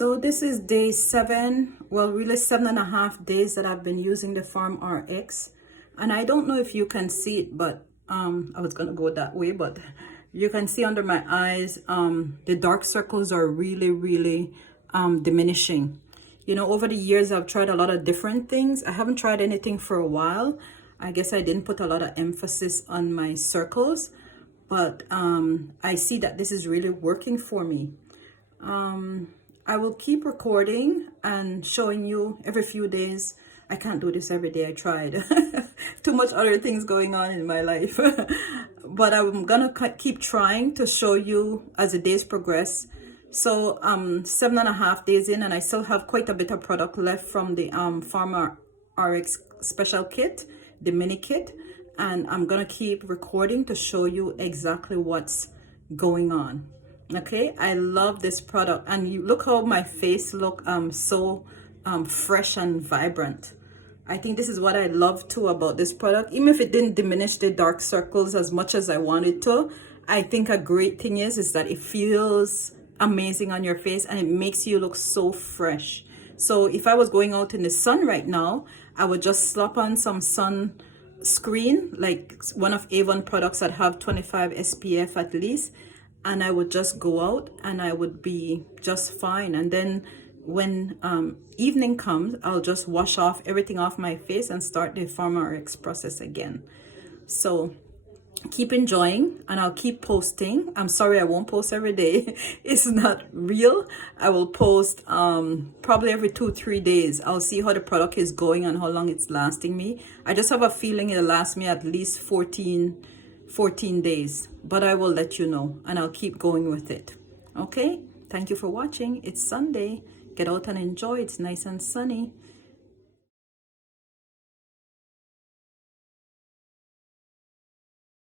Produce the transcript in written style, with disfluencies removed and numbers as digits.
So this is day 7, well really 7.5 days that I've been using the FarmRx, and I don't know if you can see it, but I was gonna go that way, but you can see under my eyes the dark circles are really diminishing. You know, over the years I've tried a lot of different things. I haven't tried anything for a while. I guess I didn't put a lot of emphasis on my circles, but I see that this is really working for me. I will keep recording and showing you every few days. I can't do this every day. I tried. Too much other things going on in my life. But I'm gonna keep trying to show you as the days progress. So 7.5 days in, and I still have quite a bit of product left from the FarmRx special kit, the mini kit, and I'm gonna keep recording to show you exactly what's going on. Okay, I love this product, and you look how my face look so fresh and vibrant. I think this is what I love too about this product. Even if it didn't diminish the dark circles as much as I wanted to, I think a great thing is that it feels amazing on your face and it makes you look so fresh. So if I was going out in the sun right now, I would just slap on some sunscreen, like one of Avon products that have 25 SPF at least, and I would just go out and I would be just fine. And then when evening comes, I'll just wash off everything off my face and start the FarmRx process again. So keep enjoying, and I'll keep posting. I'm sorry I won't post every day. It's not real. I will post probably every 2-3 days. I'll see how the product is going and how long it's lasting me. I just have a feeling it'll last me at least 14 days, but I will let you know, and I'll keep going with it. Okay, thank you for watching. It's Sunday. Get out and enjoy. It's nice and sunny.